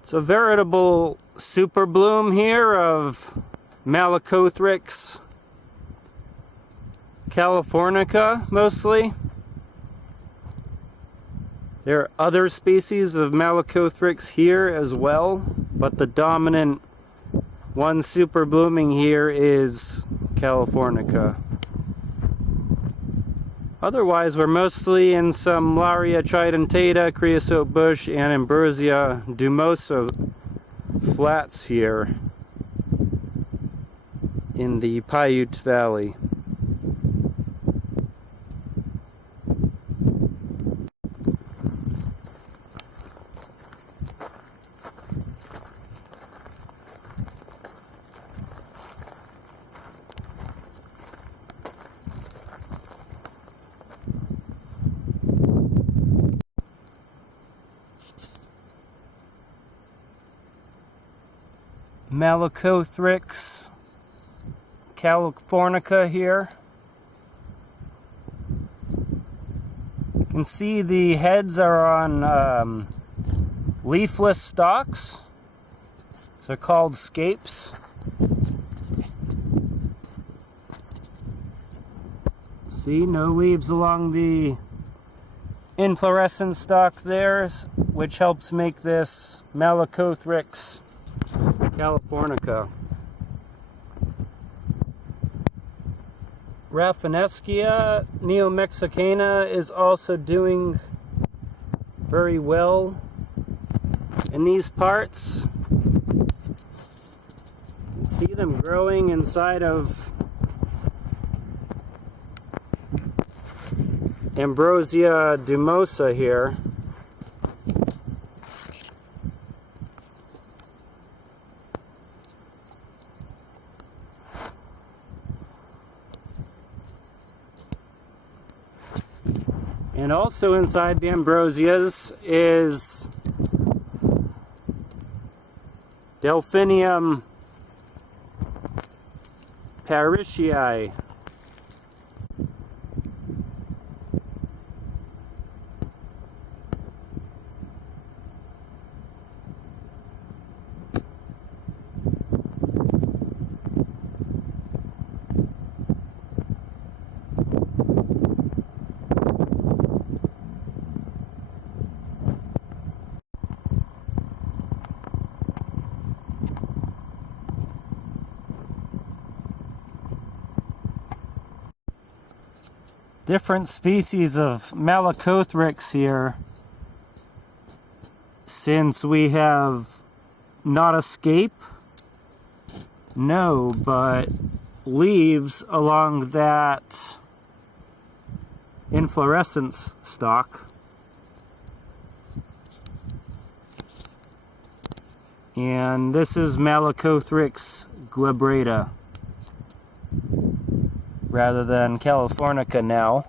It's a veritable super bloom here of Malacothrix californica, mostly. There are other species of Malacothrix here as well, but the dominant one super blooming here is californica. Otherwise, we're mostly in some Laria tridentata, creosote bush, and Ambrosia dumosa flats here in the Paiute Valley. Malacothrix californica here. You can see the heads are on leafless stalks. They're called scapes. See, no leaves along the inflorescent stalk there, which helps make this Malacothrix californica. Rafinescia neomexicana is also doing very well in these parts. You can see them growing inside of Ambrosia dumosa here. And also inside the ambrosias is Delphinium parishii. Different species of Malacothrix here, since we have not a scape, no, but leaves along that inflorescence stalk. And this is Malacothrix glabrata, rather than californica now.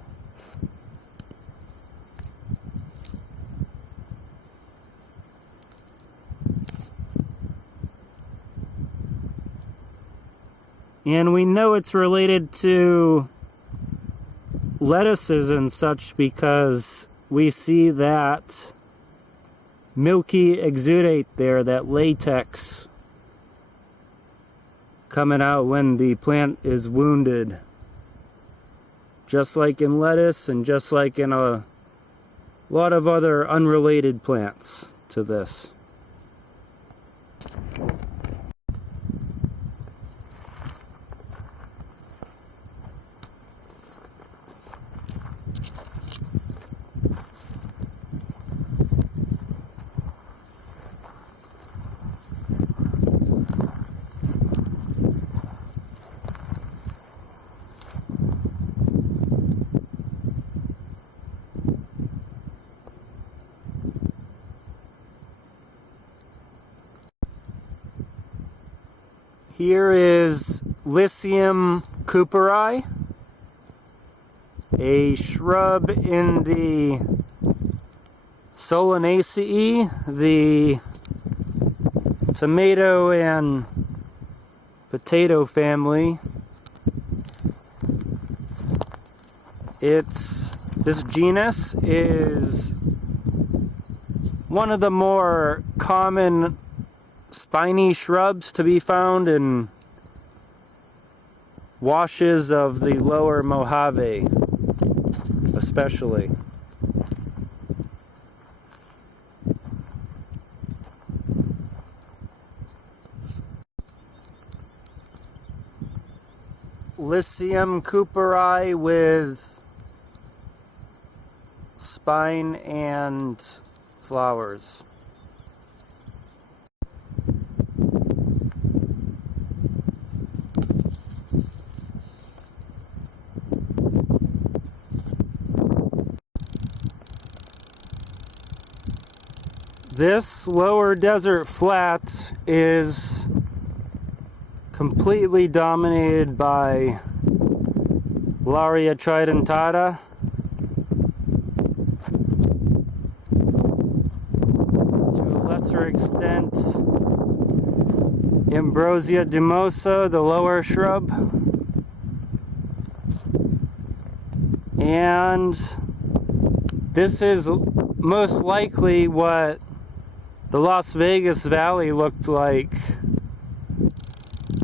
And we know it's related to lettuces and such because we see that milky exudate there, that latex coming out when the plant is wounded. Just like in lettuce and just like in a lot of other unrelated plants to this. Here is Lycium cooperi, a shrub in the Solanaceae, the tomato and potato family. It's This genus is one of the more common spiny shrubs to be found in washes of the lower Mojave, especially. Lycium cooperi with spine and flowers. This lower desert flat is completely dominated by Lauria tridentata. To a lesser extent, Ambrosia demosa, the lower shrub. And this is most likely what the Las Vegas Valley looked like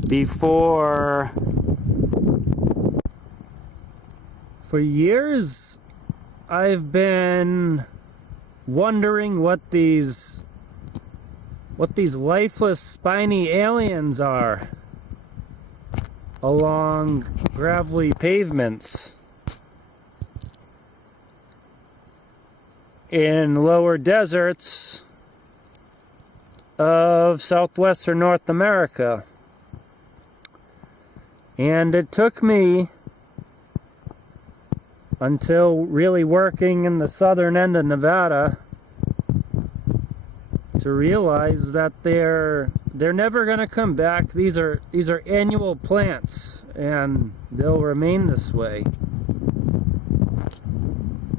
before. For years, I've been wondering what these lifeless spiny aliens are along gravelly pavements in lower deserts of southwestern North America. And it took me until really working in the southern end of Nevada to realize that they're never going to come back. These are annual plants, and they'll remain this way.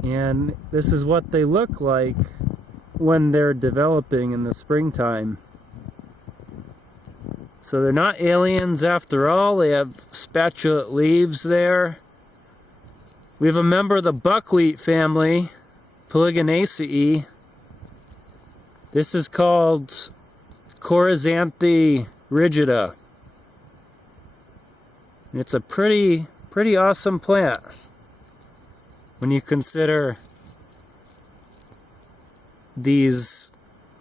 And this is what they look like when they're developing in the springtime. So they're not aliens after all. They have spatulate leaves there. We have a member of the buckwheat family, Polygonaceae. This is called Coryzanthe rigida. And it's a pretty awesome plant when you consider these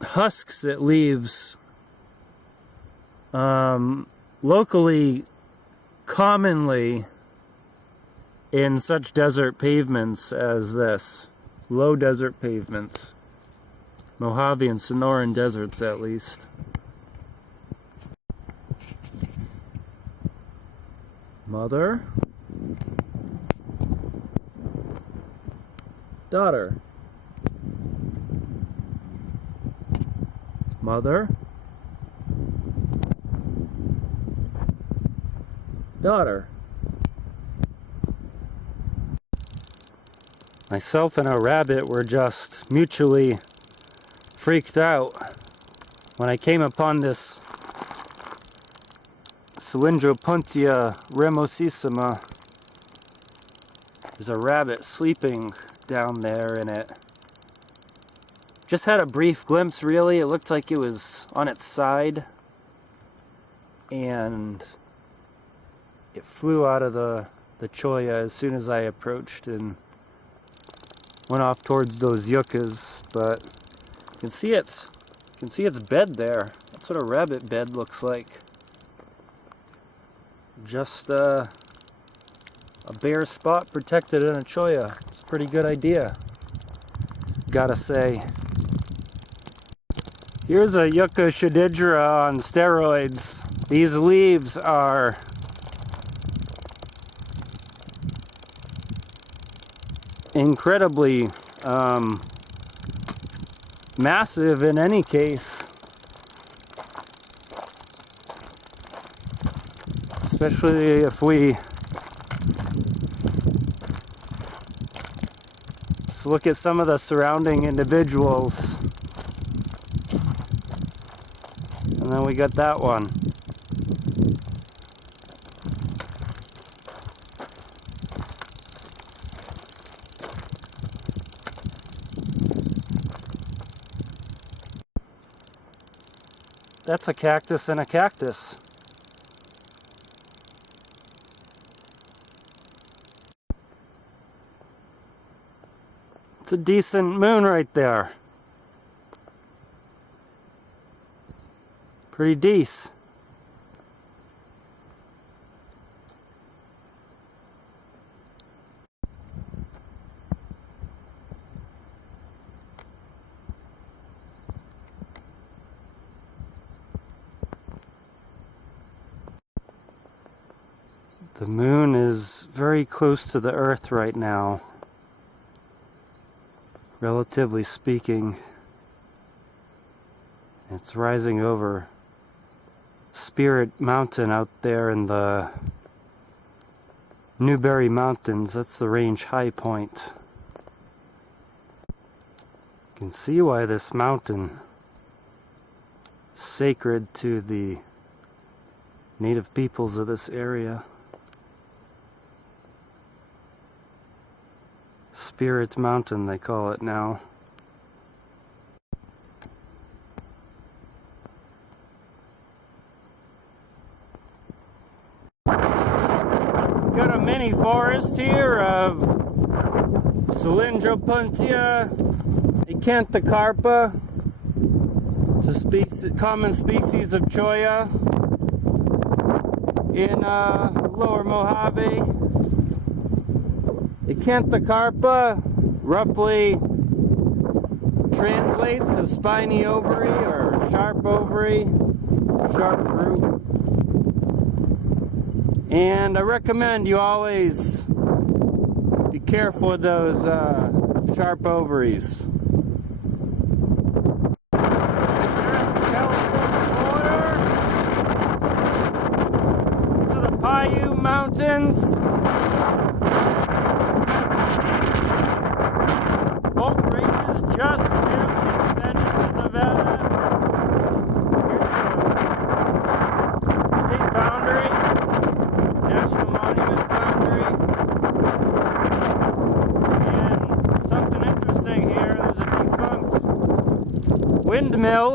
husks it leaves. Locally, commonly in such desert pavements as this, low desert pavements, Mojave and Sonoran deserts at least. Mother, daughter, mother, daughter. Myself and a rabbit were just mutually freaked out when I came upon this Cylindropuntia remosissima. There's a rabbit sleeping down there, and it just had a brief glimpse, really. It looked like it was on its side, and it flew out of the cholla as soon as I approached and went off towards those yuccas. But you can see its bed there. That's what a rabbit bed looks like. Just a bare spot protected in a cholla. It's a pretty good idea, gotta say. Here's a Yucca shadidra on steroids. These leaves are incredibly massive in any case, especially if we just look at some of the surrounding individuals. And then we got that one. that's a cactus and a cactus. It's a decent moon right there. Pretty decent. The moon is very close to the Earth right now, relatively speaking. It's rising over Spirit Mountain out there in the Newberry Mountains. That's the range high point. You can see why this mountain is sacred to the native peoples of this area. Spirit Mountain, they call it now. Got a mini forest here of Cylindropuntia acanthocarpa. It's a common species of cholla in lower Mojave. Acanthocarpa roughly translates to spiny ovary or sharp ovary, sharp fruit. And I recommend you always be careful with those sharp ovaries. These are the Paiute Mountains. Both ranges just barely extended to Nevada. Here's the state boundary, national monument boundary. And something interesting here, there's a defunct windmill,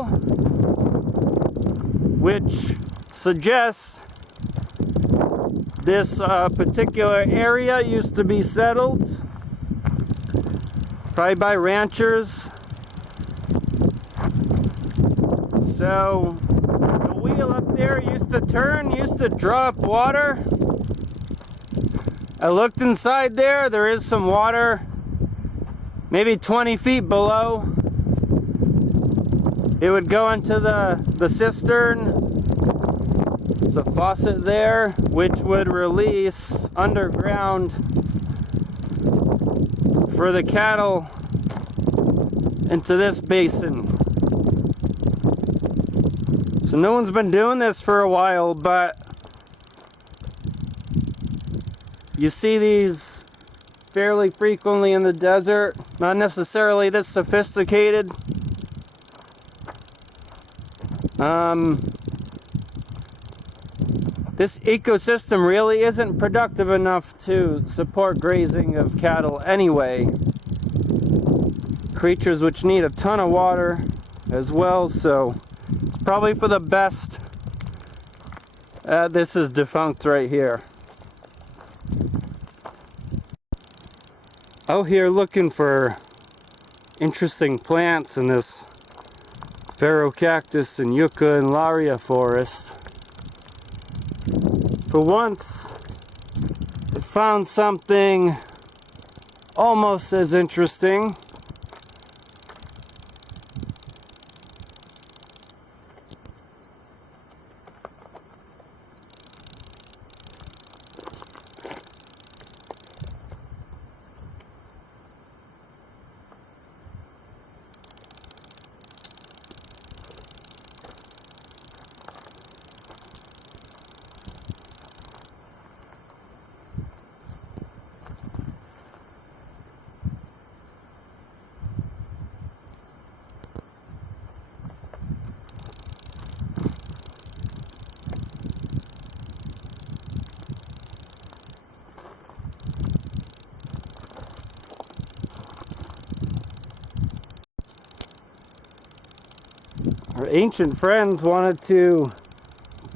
which suggests this particular area used to be settled. Probably by ranchers. So the wheel up there used to turn, used to draw up water. I looked inside there, there is some water, maybe 20 feet below. It would go into the cistern. There's a faucet there, which would release underground for the cattle into this basin. So no one's been doing this for a while, but you see these fairly frequently in the desert. Not necessarily this sophisticated. This ecosystem really isn't productive enough to support grazing of cattle anyway. Creatures which need a ton of water as well, so it's probably for the best. This is defunct right here. Out here looking for interesting plants in this Phaerocactus and Yucca and Laria forest. For once, I found something almost as interesting. Our ancient friends wanted to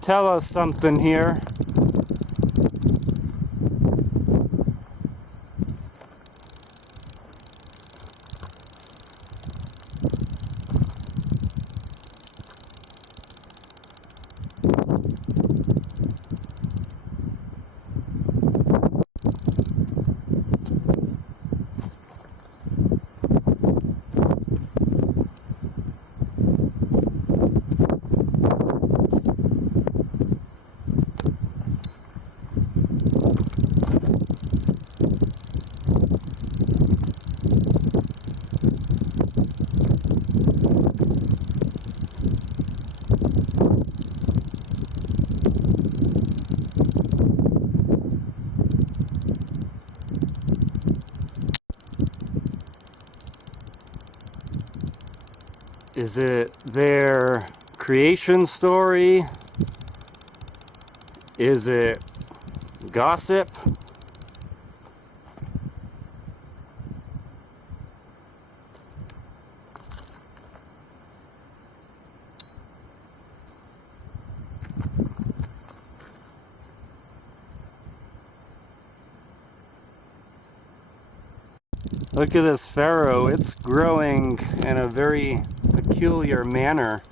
tell us something here. Is it their creation story? Is it gossip? Look at this farrow. It's growing in a very peculiar manner.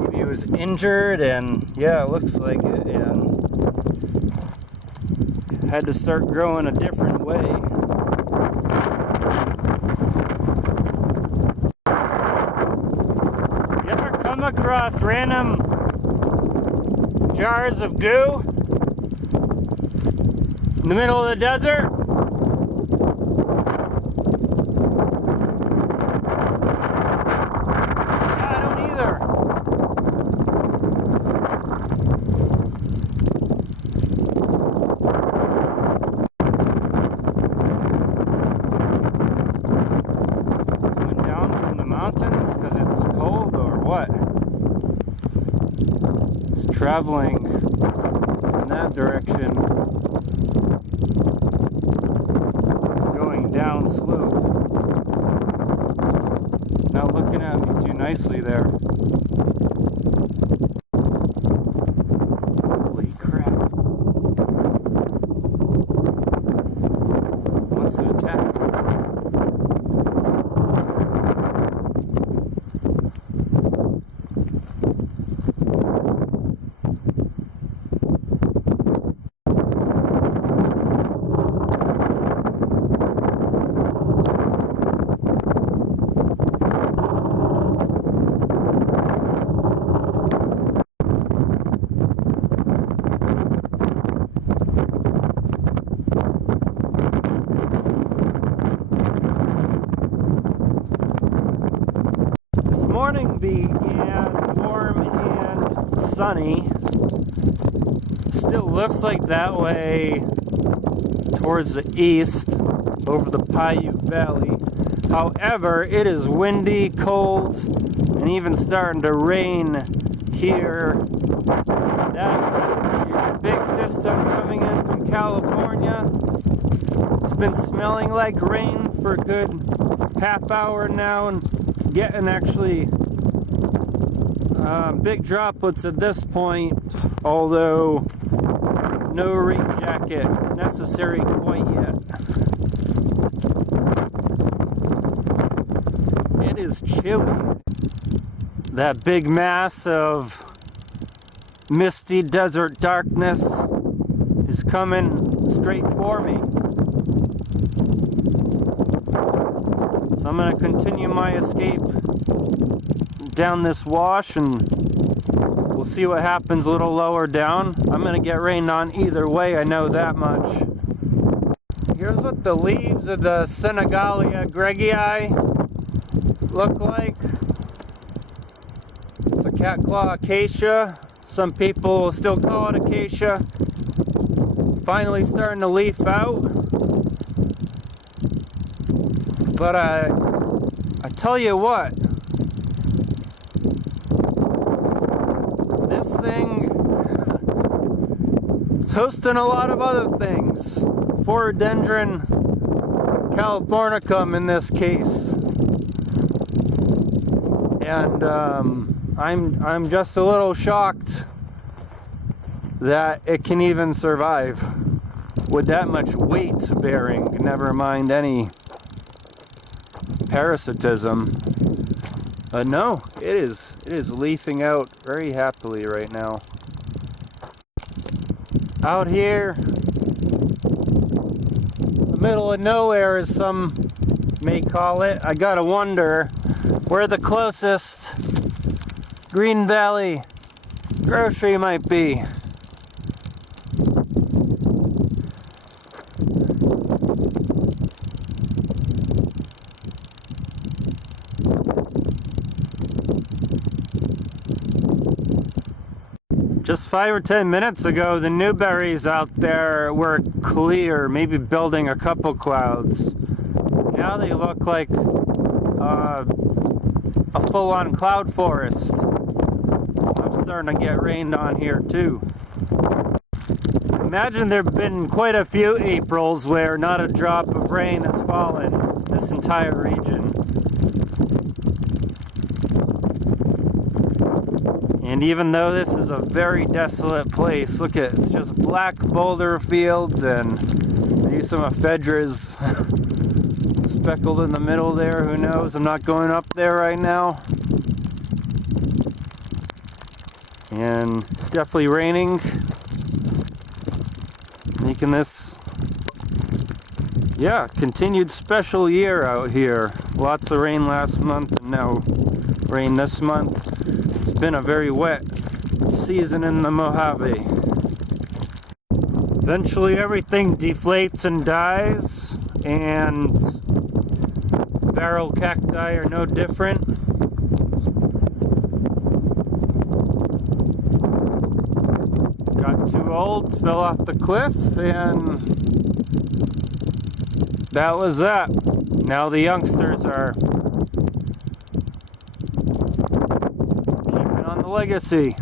Maybe it was injured, and yeah, it looks like it, and had to start growing a different way. You ever come across random jars of goo in the middle of the desert? Mountains because it's cold or what? It's traveling in that direction. It's going down slope. Not looking at me too nicely there. Holy crap. What's the attack? This morning began warm and sunny. Still looks like that way towards the east over the Paiute Valley. However, it is windy, cold, and even starting to rain here. That is a big system coming in from California. It's been smelling like rain for a good half hour now, and getting actually big droplets at this point, although no rain jacket necessary quite yet. It is chilly. That big mass of misty desert darkness is coming straight for me. So I'm going to continue my escape down this wash, and we'll see what happens a little lower down. I'm going to get rained on either way, I know that much. Here's what the leaves of the Senegalia gregii look like. It's a cat claw acacia. Some people still call it acacia. Finally starting to leaf out. But I tell you what, this thing is hosting a lot of other things. Phorhodendron californicum in this case. And I'm just a little shocked that it can even survive with that much weight bearing, never mind any parasitism. But no, it is leafing out very happily right now. Out here, the middle of nowhere, as some may call it, I gotta wonder where the closest Green Valley grocery might be. Just 5 or 10 minutes ago, the newberries out there were clear, maybe building a couple clouds. Now they look like a full-on cloud forest. I'm starting to get rained on here too. Imagine there have been quite a few Aprils where not a drop of rain has fallen this entire region. And even though this is a very desolate place, look at it, it's just black boulder fields and maybe some ephedras speckled in the middle there, who knows? I'm not going up there right now. And it's definitely raining, making this, yeah, continued special year out here. Lots of rain last month and now rain this month. It's been a very wet season in the Mojave. Eventually everything deflates and dies, and barrel cacti are no different. Got too old, fell off the cliff, and that was that. Now the youngsters are keeping on the legacy.